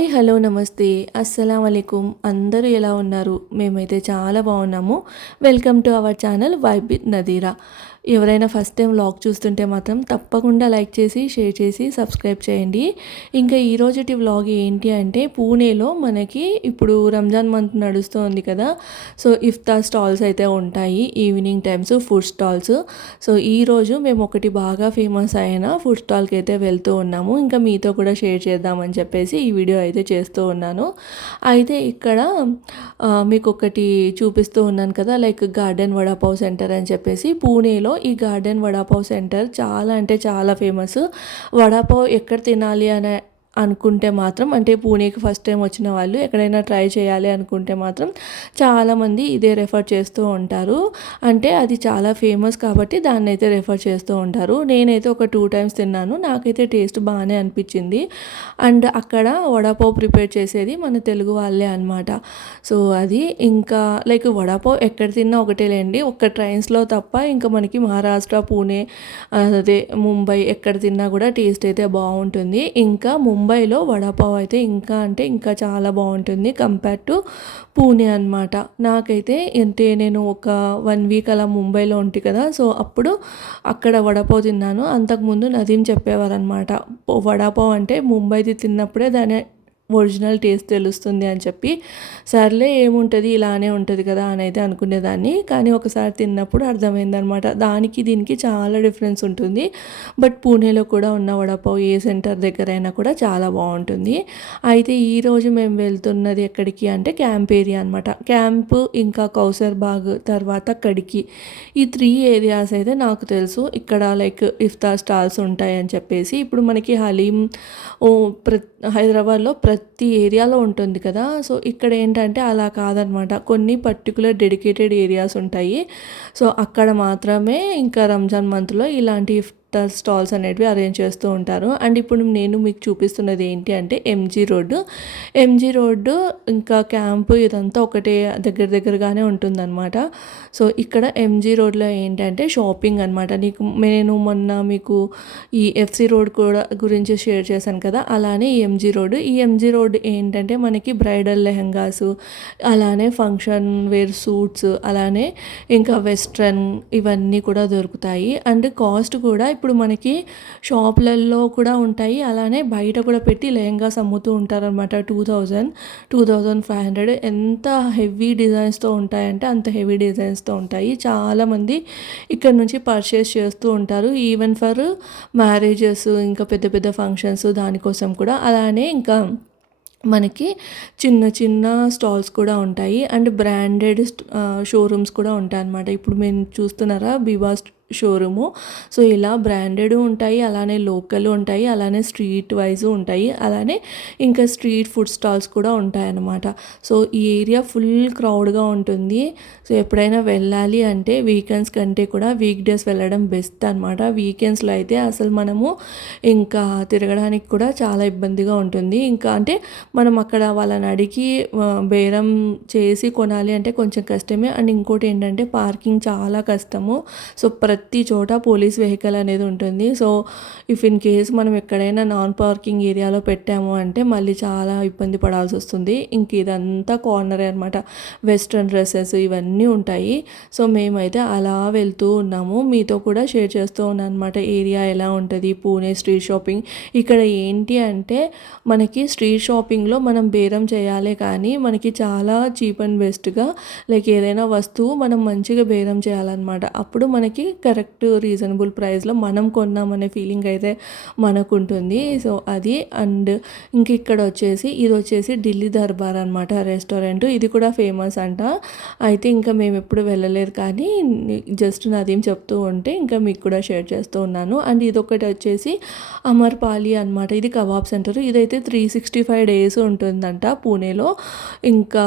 Hi hello నమస్తే. అస్సలం అయికుం అందరూ ఎలా ఉన్నారు? మేమైతే చాలా బాగున్నాము. Welcome to our channel vibe Nadira. ఎవరైనా ఫస్ట్ టైం వ్లాగ్ చూస్తుంటే మాత్రం తప్పకుండా లైక్ చేసి షేర్ చేసి సబ్స్క్రైబ్ చేయండి. ఇంకా ఈరోజుటి వ్లాగ్ ఏంటి అంటే పూణేలో మనకి ఇప్పుడు రంజాన్ మంత్ నడుస్తుంది కదా. సో ఇఫ్తా స్టాల్స్ అయితే ఉంటాయి. Evening times food stalls. So ఈరోజు మేము ఒకటి బాగా ఫేమస్ అయిన ఫుడ్ స్టాల్కి అయితే వెళ్తూ ఉన్నాము. ఇంకా మీతో కూడా షేర్ చేద్దామని చెప్పేసి ఈ వీడియో అయితే చేస్తూ ఉన్నాను. అయితే ఇక్కడ మీకు ఒకటి చూపిస్తూ ఉన్నాను కదా లైక్ గార్డెన్ వడాపావ్ సెంటర్ అని చెప్పేసి. పూణేలో ఈ గార్డెన్ వడాపావ్ సెంటర్ చాలా అంటే చాలా ఫేమస్. వడాపావ్ ఎక్కడ తినాలి అనే అనుకుంటే మాత్రం అంటే పూణేకి ఫస్ట్ టైం వచ్చిన వాళ్ళు ఎక్కడైనా ట్రై చేయాలి అనుకుంటే మాత్రం చాలామంది ఇదే రెఫర్ చేస్తూ ఉంటారు. అంటే అది చాలా ఫేమస్ కాబట్టి దాన్ని అయితే రెఫర్ చేస్తూ ఉంటారు. నేనైతే ఒక టూ టైమ్స్ తిన్నాను. నాకైతే టేస్ట్ బాగానే అనిపించింది. అండ్ అక్కడ వడాపావ్ ప్రిపేర్ చేసేది మన తెలుగు వాళ్ళే అనమాట సో అది ఇంకా లైక్ వడాపావ్ ఎక్కడ తిన్నా ఒకటే లేండి. ఒక్క ట్రైన్స్లో తప్ప ఇంకా మనకి మహారాష్ట్ర పూణే అదే ముంబై ఎక్కడ తిన్నా కూడా టేస్ట్ అయితే బాగుంటుంది. ఇంకా ముంబై ముంబైలో వడాపావ్ అయితే ఇంకా అంటే ఇంకా చాలా బాగుంటుంది కంపేర్ టు పూణే అనమాట నాకైతే అంటే నేను ఒక వన్ వీక్ అలా ముంబైలో ఉంటే కదా సో అప్పుడు అక్కడ వడాపావ్ తిన్నాను. అంతకుముందు నదీం చెప్పేవారు అనమాట వడాపావ్ అంటే ముంబైది తిన్నప్పుడే దాని ఒరిజినల్ టేస్ట్ తెలుస్తుంది అని చెప్పి సర్లే ఏముంటుంది ఇలానే ఉంటుంది కదా అని అయితే అనుకునేదాన్ని. కానీ ఒకసారి తిన్నప్పుడు అర్థమైందనమాట. దానికి దీనికి చాలా డిఫరెన్స్ ఉంటుంది. బట్ పూణేలో కూడా ఉన్న వడపావ్ ఏ సెంటర్ దగ్గరైనా కూడా చాలా బాగుంటుంది. అయితే ఈరోజు మేము వెళ్తున్నది ఎక్కడికి అంటే క్యాంప్ ఏరియా అనమాట క్యాంప్ ఇంకా కౌసర్ బాగ్ తర్వాత కడికి. ఈ త్రీ ఏరియాస్ అయితే నాకు తెలుసు. ఇక్కడ లైక్ ఇఫ్తార్ స్టాల్స్ ఉంటాయని చెప్పేసి. ఇప్పుడు మనకి హలీం ప్ర హైదరాబాద్లో ప్ర ప్రతి ఏరియాలో ఉంటుంది కదా. సో ఇక్కడ ఏంటంటే అలా కాదనమాట. కొన్ని పర్టికులర్ డెడికేటెడ్ ఏరియాస్ ఉంటాయి. సో అక్కడ మాత్రమే ఇంకా రంజాన్ మంత్లో ఇలాంటి స్టాల్స్ అనేటివి అరేంజ్ చేస్తూ ఉంటారు. అండ్ ఇప్పుడు నేను మీకు చూపిస్తున్నది ఏంటి అంటే ఎంజీ రోడ్డు. ఎంజీ రోడ్డు ఇంకా క్యాంపు ఇదంతా ఒకటే దగ్గర దగ్గరగానే ఉంటుందన్నమాట. సో ఇక్కడ ఎంజీ రోడ్లో ఏంటంటే షాపింగ్ అనమాట నీకు నేను మొన్న మీకు ఈ ఎఫ్సి రోడ్ కూడా గురించి షేర్ చేశాను కదా. అలానే ఈ ఎంజీ రోడ్డు. ఈ ఎంజీ రోడ్ ఏంటంటే మనకి బ్రైడల్ లెహంగాస్ అలానే ఫంక్షన్ వేర్ సూట్స్ అలానే ఇంకా వెస్ట్రన్ ఇవన్నీ కూడా దొరుకుతాయి. అండ్ కాస్ట్ కూడా ఇప్పుడు మనకి షాప్లలో కూడా ఉంటాయి. అలానే బయట కూడా పెట్టి లెహంగాస్ అమ్ముతూ ఉంటారనమాట two thousand two thousand five hundred ఎంత హెవీ డిజైన్స్తో ఉంటాయంటే అంత హెవీ డిజైన్స్తో ఉంటాయి. చాలామంది ఇక్కడ నుంచి పర్చేస్ చేస్తూ ఉంటారు. ఈవెన్ ఫర్ మ్యారేజెస్ ఇంకా పెద్ద పెద్ద ఫంక్షన్స్ దానికోసం కూడా. అలానే ఇంకా మనకి చిన్న చిన్న స్టాల్స్ కూడా ఉంటాయి. అండ్ బ్రాండెడ్ షోరూమ్స్ కూడా ఉంటాయి అన్నమాట ఇప్పుడు మేము చూస్తున్నారా? బివాస్ షోరూము. సో ఇలా బ్రాండెడ్ ఉంటాయి అలానే లోకల్ ఉంటాయి అలానే స్ట్రీట్ వైజ్ ఉంటాయి అలానే ఇంకా స్ట్రీట్ ఫుడ్ స్టాల్స్ కూడా ఉంటాయన్నమాట. సో ఈ ఏరియా ఫుల్ క్రౌడ్గా ఉంటుంది. సో ఎప్పుడైనా వెళ్ళాలి అంటే వీకెండ్స్ కంటే కూడా వీక్ డేస్ వెళ్ళడం బెస్ట్ అనమాట వీకెండ్స్లో అయితే అసలు మనము ఇంకా తిరగడానికి కూడా చాలా ఇబ్బందిగా ఉంటుంది. ఇంకా అంటే మనం అక్కడ వాళ్ళని అడిగి బేరం చేసి కొనాలి అంటే కొంచెం కష్టమే. అండ్ ఇంకోటి ఏంటంటే పార్కింగ్ చాలా కష్టము. సో ప్రతి ప్రతి చోట పోలీస్ వెహికల్ అనేది ఉంటుంది. సో ఇఫ్ ఇన్ కేస్ మనం ఎక్కడైనా నాన్ పార్కింగ్ ఏరియాలో పెట్టాము అంటే మళ్ళీ చాలా ఇబ్బంది పడాల్సి వస్తుంది. ఇంక ఇదంతా కార్నరే అనమాట వెస్ట్రన్ డ్రెస్సెస్ ఇవన్నీ ఉంటాయి. సో మేమైతే అలా వెళ్తూ ఉన్నాము. మీతో కూడా షేర్ చేస్తూ ఉన్నాను అనమాట ఏరియా ఎలా ఉంటుంది? Pune street shopping. ఇక్కడ ఏంటి అంటే మనకి స్ట్రీట్ షాపింగ్లో మనం బేరం చేయాలి కానీ మనకి చాలా చీప్ అండ్ బెస్ట్గా లైక్ ఏదైనా వస్తువు మనం మంచిగా బేరం చేయాలన్నమాట. అప్పుడు మనకి కరెక్ట్ రీజనబుల్ ప్రైస్లో మనం కొన్నామనే ఫీలింగ్ అయితే మనకు ఉంటుంది సో అది అండ్ ఇంక ఇక్కడ వచ్చేసి ఇది వచ్చేసి ఢిల్లీ దర్బార్ అనమాట రెస్టారెంట్. ఇది కూడా ఫేమస్ అంట. అయితే ఇంకా మేము ఎప్పుడు వెళ్ళలేదు కానీ జస్ట్ నాదేం చెప్తూ ఉంటే ఇంకా మీకు కూడా షేర్ చేస్తూ ఉన్నాను. అండ్ ఇది ఒకటి వచ్చేసి అమర్పాలి అనమాట ఇది కబాబ్ సెంటర్. ఇదైతే త్రీ సిక్స్టీ ఫైవ్ డేస్ ఉంటుందంట పూణేలో. ఇంకా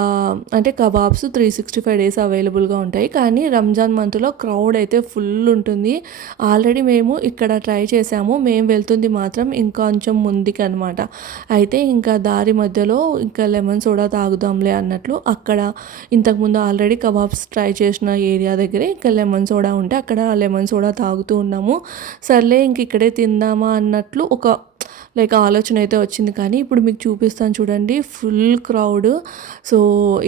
అంటే kebabs three sixty five days అవైలబుల్గా ఉంటాయి. కానీ రంజాన్ మంత్లో క్రౌడ్ అయితే ఫుల్ ఉంటుంది. ఆల్రెడీ మేము ఇక్కడ ట్రై చేసాము మేము వెళ్తుంది మాత్రం ఇంకొంచెం ముందుకి అనమాట అయితే ఇంకా దారి మధ్యలో ఇంకా లెమన్ సోడా తాగుదాంలే అన్నట్లు అక్కడ ఇంతకుముందు ఆల్రెడీ కబాబ్స్ ట్రై చేసిన ఏరియా దగ్గరే ఇంకా లెమన్ సోడా ఉంటే అక్కడ లెమన్ సోడా తాగుతూ ఉన్నాము. సర్లే ఇంక ఇక్కడే తిందామా అన్నట్లు ఒక లైక్ ఆలోచన అయితే వచ్చింది. కానీ ఇప్పుడు మీకు చూపిస్తాను చూడండి ఫుల్ క్రౌడ్. సో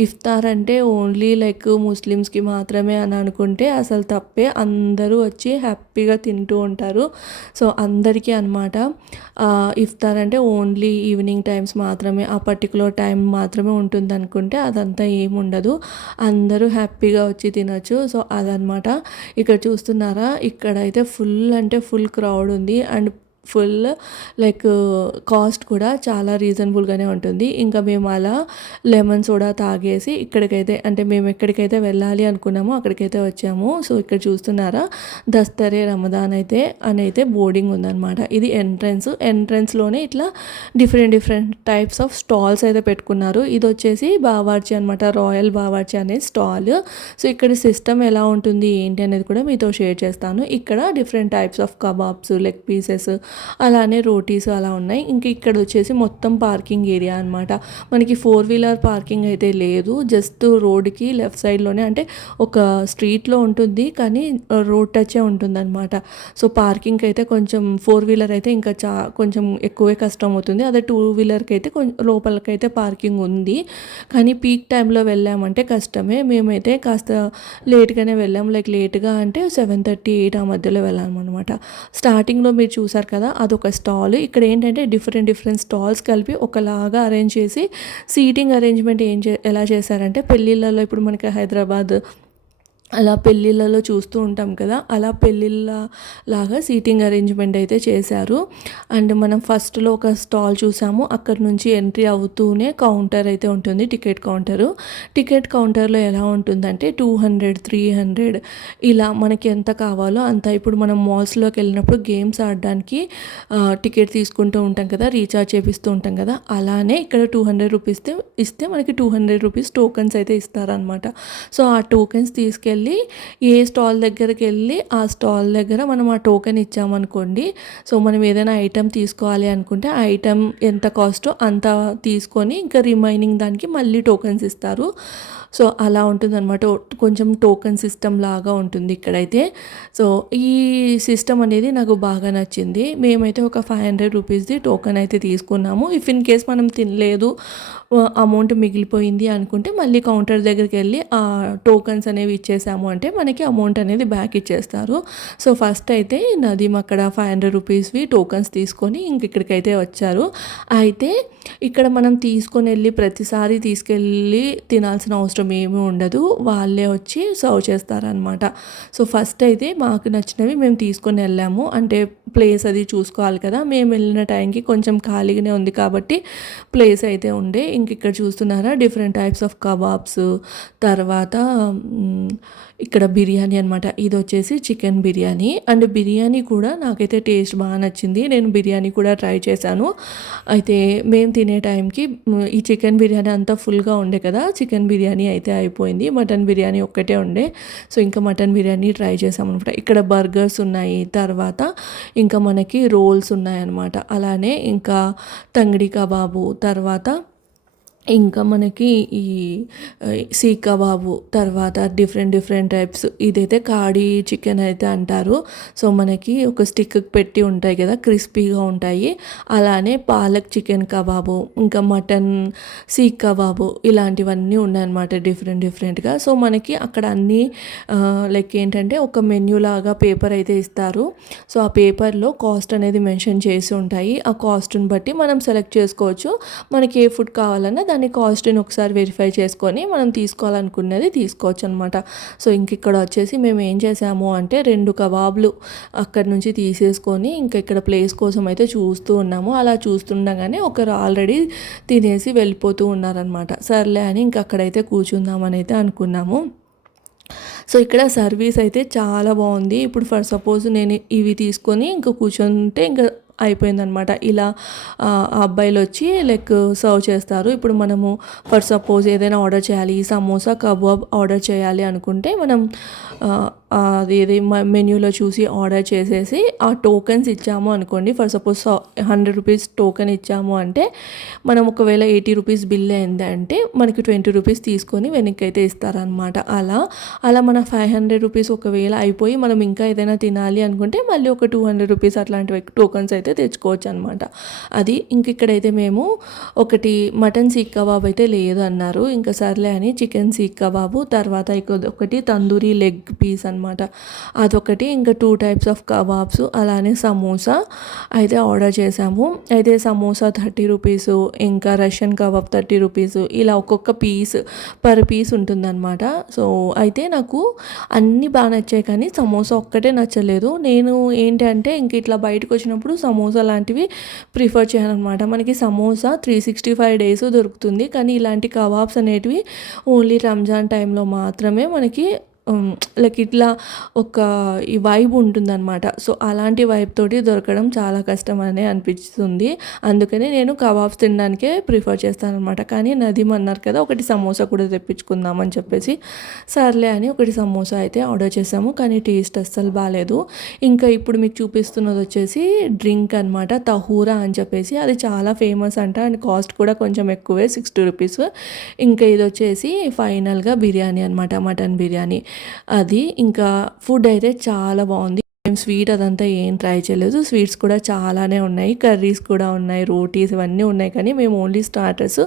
ఇఫ్తార్ అంటే ఓన్లీ లైక్ ముస్లిమ్స్కి మాత్రమే అని అనుకుంటే అసలు తప్పే. అందరూ వచ్చి హ్యాపీగా తింటూ ఉంటారు. సో అందరికీ అనమాట ఇఫ్తార్ అంటే ఓన్లీ ఈవినింగ్ టైమ్స్ మాత్రమే ఆ పర్టికులర్ టైం మాత్రమే ఉంటుంది అనుకుంటే అదంతా ఏముండదు అందరూ హ్యాపీగా వచ్చి తినచ్చు. సో అదనమాట ఇక్కడ చూస్తున్నారా? ఇక్కడైతే ఫుల్ అంటే ఫుల్ క్రౌడ్ ఉంది. అండ్ ఫుల్ లైక్ కాస్ట్ కూడా చాలా రీజనబుల్గానే ఉంటుంది. ఇంకా మేము అలా లెమన్ సోడా తాగేసి ఇక్కడికైతే అంటే మేము ఎక్కడికైతే వెళ్ళాలి అనుకున్నామో అక్కడికైతే వచ్చాము. సో ఇక్కడ చూస్తున్నారా? దస్తరే రమదాన్ అయితే అని అయితే బోర్డింగ్ ఉందన్నమాట. ఇది ఎంట్రన్స్. ఎంట్రన్స్లోనే ఇట్లా different different types of stalls అయితే పెట్టుకున్నారు. ఇది వచ్చేసి బావార్చి అనమాట రాయల్ బావార్చి అనే స్టాల్. సో ఇక్కడ సిస్టమ్ ఎలా ఉంటుంది ఏంటి అనేది కూడా మీతో షేర్ చేస్తాను. ఇక్కడ different types of kebabs leg pieces అలానే రోటీస్ అలా ఉన్నాయి. ఇంక ఇక్కడ వచ్చేసి మొత్తం పార్కింగ్ ఏరియా అనమాట మనకి ఫోర్ వీలర్ పార్కింగ్ అయితే లేదు. జస్ట్ రోడ్కి లెఫ్ట్ సైడ్లోనే అంటే ఒక స్ట్రీట్లో ఉంటుంది. కానీ రోడ్ టచే ఉంటుంది అనమాట సో పార్కింగ్ అయితే కొంచెం ఫోర్ వీలర్ అయితే ఇంకా చా కొంచెం ఎక్కువే కష్టం అవుతుంది. అదే టూ వీలర్కి అయితే కొంచెం లోపలికైతే పార్కింగ్ ఉంది. కానీ పీక్ టైంలో వెళ్ళామంటే కష్టమే. మేమైతే కాస్త లేట్గానే వెళ్ళాం. లైక్ లేట్గా అంటే సెవెన్ థర్టీ ఎయిట్ ఆ మధ్యలో వెళ్ళాము అనమాట స్టార్టింగ్లో మీరు చూసారు కదా అదొక స్టాల్. ఇక్కడ ఏంటంటే డిఫరెంట్ డిఫరెంట్ స్టాల్స్ కలిపి ఒకలాగా అరేంజ్ చేసి సీటింగ్ అరేంజ్మెంట్ ఏం చే ఎలా చేశారంటే పెళ్ళిళ్ళలో ఇప్పుడు మనకి హైదరాబాద్ అలా పెళ్ళిళ్ళలో చూస్తూ ఉంటాం కదా అలా పెళ్ళిళ్ళ లాగా సీటింగ్ అరేంజ్మెంట్ అయితే చేశారు. అండ్ మనం ఫస్ట్లో ఒక స్టాల్ చూసాము అక్కడ నుంచి ఎంట్రీ అవుతూనే కౌంటర్ అయితే ఉంటుంది టికెట్ కౌంటరు. టికెట్ కౌంటర్లో ఎలా ఉంటుందంటే టూ హండ్రెడ్ త్రీ హండ్రెడ్ ఇలా మనకి ఎంత కావాలో అంత. ఇప్పుడు మనం మాల్స్లోకి వెళ్ళినప్పుడు గేమ్స్ ఆడడానికి టికెట్ తీసుకుంటూ ఉంటాం కదా రీఛార్జ్ చేపిస్తూ ఉంటాం కదా అలానే ఇక్కడ టూ హండ్రెడ్ రూపీస్ ఇస్తే మనకి టూ హండ్రెడ్ రూపీస్ టోకన్స్ అయితే ఇస్తారనమాట సో ఆ టోకెన్స్ తీసుకెళ్ళి వెళ్ళి ఏ స్టాల్ దగ్గరికి వెళ్ళి ఆ స్టాల్ దగ్గర మనం ఆ టోకెన్ ఇచ్చామనుకోండి సో మనం ఏదైనా ఐటెం తీసుకోవాలి అనుకుంటే ఆ ఐటెం ఎంత కాస్టో అంత తీసుకొని ఇంకా రిమైనింగ్ దానికి మళ్ళీ టోకెన్స్ ఇస్తారు. సో అలా ఉంటుంది అనమాట కొంచెం టోకెన్ సిస్టమ్ లాగా ఉంటుంది ఇక్కడైతే. సో ఈ సిస్టమ్ అనేది నాకు బాగా నచ్చింది. మేమైతే ఒక ఫైవ్ హండ్రెడ్ రూపీస్ది టోకెన్ అయితే తీసుకున్నాము. ఇఫ్ ఇన్ కేస్ మనం తినలేదు అమౌంట్ మిగిలిపోయింది అనుకుంటే మళ్ళీ కౌంటర్ దగ్గరికి వెళ్ళి ఆ టోకన్స్ అనేవి చేసాము అంటే మనకి అమౌంట్ అనేది బ్యాక్ ఇచ్చేస్తారు. సో ఫస్ట్ అయితే నదీమ్ అక్కడ ఫైవ్ హండ్రెడ్ రూపీస్వి టోకన్స్ తీసుకొని ఇంక ఇక్కడికైతే వచ్చారు. అయితే ఇక్కడ మనం తీసుకొని వెళ్ళి ప్రతిసారి తీసుకెళ్ళి తినాల్సిన అవసరం ఏమీ ఉండదు. వాళ్ళే వచ్చి సర్వ్ చేస్తారనమాట సో ఫస్ట్ అయితే మాకు నచ్చినవి మేము తీసుకొని వెళ్ళాము. అంటే ప్లేస్ అది చూసుకోవాలి కదా. మేము వెళ్ళిన టైంకి కొంచెం ఖాళీగానే ఉంది కాబట్టి ప్లేస్ అయితే ఉండే. ఇంక ఇక్కడ చూస్తున్నారా? డిఫరెంట్ టైప్స్ ఆఫ్ కబాబ్స్ తర్వాత ఇక్కడ బిర్యానీ అనమాట ఇది వచ్చేసి చికెన్ బిర్యానీ. అండ్ బిర్యానీ కూడా నాకైతే టేస్ట్ బాగా నచ్చింది. నేను బిర్యానీ కూడా ట్రై చేశాను. అయితే మేము తినే టైంకి ఈ చికెన్ బిర్యానీ అంతా ఫుల్గా ఉండే కదా. చికెన్ బిర్యానీ అయితే అయిపోయింది. మటన్ బిర్యానీ ఒక్కటే ఉండే. సో ఇంకా మటన్ బిర్యానీ ట్రై చేసాం అనమాట ఇక్కడ బర్గర్స్ ఉన్నాయి. తర్వాత ఇంకా మనకి రోల్స్ ఉన్నాయన్నమాట. అలానే ఇంకా తంగిడి కబాబు. తర్వాత ఇంకా మనకి ఈ సీక్ కబాబు తర్వాత డిఫరెంట్ డిఫరెంట్ టైప్స్ ఇదైతే కాడి చికెన్ అయితే అంటారు. సో మనకి ఒక స్టిక్ పెట్టి ఉంటాయి కదా క్రిస్పీగా ఉంటాయి. అలానే పాలక్ చికెన్ కబాబు ఇంకా మటన్ సీక్ కబాబు ఇలాంటివన్నీ ఉన్నాయన్నమాట డిఫరెంట్ డిఫరెంట్గా. సో మనకి అక్కడ అన్నీ లైక్ ఏంటంటే ఒక మెన్యూ లాగా పేపర్ అయితే ఇస్తారు. సో ఆ పేపర్లో కాస్ట్ అనేది మెన్షన్ చేసి ఉంటాయి. ఆ కాస్ట్ని బట్టి మనం సెలెక్ట్ చేసుకోవచ్చు. మనకి ఏ ఫుడ్ కావాలన్నా దాని కాస్ట్ని ఒకసారి వెరిఫై చేసుకొని మనం తీసుకోవాలనుకున్నది తీసుకోవచ్చు అనమాట సో ఇంక ఇక్కడ వచ్చేసి మేము ఏం చేసాము అంటే రెండు కబాబ్లు అక్కడ నుంచి తీసేసుకొని ఇంకా ఇక్కడ ప్లేస్ కోసం అయితే చూస్తూ ఉన్నాము. అలా చూస్తుండగానే ఒకరు ఆల్రెడీ తినేసి వెళ్ళిపోతూ ఉన్నారనమాట. సర్లే అని ఇంక అక్కడైతే కూర్చుందామని అయితే అనుకున్నాము. సో ఇక్కడ సర్వీస్ అయితే చాలా బాగుంది. ఇప్పుడు ఫర్ సపోజ్ నేను ఇవి తీసుకొని ఇంకా కూర్చుంటే ఇంకా అయిపోయిందనమాట. ఇలా అబ్బాయిలు వచ్చి లైక్ సర్వ్ చేస్తారు. ఇప్పుడు మనము ఫర్ సపోజ్ ఏదైనా ఆర్డర్ చేయాలి సమోసా కబాబ్ ఆర్డర్ చేయాలి అనుకుంటే మనం అది ఏది మెన్యూలో చూసి ఆర్డర్ చేసేసి ఆ టోకెన్స్ ఇచ్చాము అనుకోండి. For suppose hundred rupees token ఇచ్చాము అంటే మనం ఒకవేళ ఎయిటీ రూపీస్ బిల్ అయిందంటే మనకి ట్వంటీ రూపీస్ తీసుకొని వెనక్కి అయితే ఇస్తారనమాట అలా అలా మన ఫైవ్ హండ్రెడ్ రూపీస్ ఒకవేళ అయిపోయి మనం ఇంకా ఏదైనా తినాలి అనుకుంటే మళ్ళీ ఒక టూ హండ్రెడ్ రూపీస్ అట్లాంటివి టోకన్స్ అయితే తెచ్చుకోవచ్చు అనమాట అది ఇంక ఇక్కడైతే మేము ఒకటి మటన్ సీక్ కబాబ్ అయితే లేదు అన్నారు ఇంకా సర్లే అని చికెన్ సీక్ కబాబు తర్వాత ఒకటి తందూరి లెగ్ పీస్ అనమాట అదొకటి. ఇంకా టూ టైప్స్ ఆఫ్ కబాబ్స్ అలానే సమోసా అయితే ఆర్డర్ చేశాము అయితే సమోసా థర్టీ రూపీస్ ఇంకా రష్యన్ కబాబ్ థర్టీ రూపీస్ ఇలా ఒక్కొక్క పీస్ పర్ పీస్ ఉంటుందన్నమాట. సో అయితే నాకు అన్నీ బాగా నచ్చాయి కానీ సమోసా ఒక్కటే నచ్చలేదు. నేను ఏంటంటే ఇంక ఇట్లా బయటకు వచ్చినప్పుడు సమోసా లాంటివి ప్రిఫర్ చేయాలన్నమాట మనకి samosa three sixty five days దొరుకుతుంది. కానీ ఇలాంటి కబాబ్స్ అనేటివి ఓన్లీ రంజాన్ టైంలో మాత్రమే మనకి లైక్ ఇట్లా ఒక ఈ వైబ్ ఉంటుందన్నమాట. సో అలాంటి వైబ్ తోటి దొరకడం చాలా కష్టం అని అనిపిస్తుంది. అందుకనే నేను కబాబ్స్ తినడానికే ప్రిఫర్ చేస్తాను అనమాట కానీ నదీమ్ అన్నారు కదా ఒకటి సమోసా కూడా తెప్పించుకుందామని చెప్పేసి సర్లే అని ఒకటి సమోసా అయితే ఆర్డర్ చేసాము. కానీ టేస్ట్ అస్సలు బాగాలేదు ఇంకా ఇప్పుడు మీకు చూపిస్తున్నది వచ్చేసి డ్రింక్ అనమాట తహూరా అని చెప్పేసి. అది చాలా ఫేమస్ అంట. అండ్ కాస్ట్ కూడా కొంచెం ఎక్కువే సిక్స్టీ రూపీస్ ఇంకా ఇది వచ్చేసి ఫైనల్గా బిర్యానీ అనమాట మటన్ బిర్యానీ. అది ఇంకా ఫుడ్ అయితే చాలా బాగుంది. మేము స్వీట్ అదంతా ఏం ట్రై చేయలేదు. స్వీట్స్ కూడా చాలానే ఉన్నాయి. కర్రీస్ కూడా ఉన్నాయి. రోటీస్ ఇవన్నీ ఉన్నాయి. కానీ మేము ఓన్లీ స్టార్టర్స్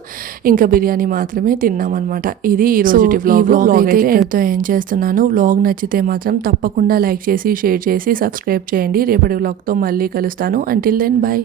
ఇంకా బిర్యానీ మాత్రమే తిన్నామన్నమాట. ఇది ఈ రోజు వ్లాగ్ అయితే ఇక్కడితో ఏం చేస్తున్నాను? వ్లాగ్ నచ్చితే మాత్రం తప్పకుండా లైక్ చేసి షేర్ చేసి సబ్స్క్రైబ్ చేయండి. రేపటి వ్లాగ్తో మళ్ళీ కలుస్తాను. Until then bye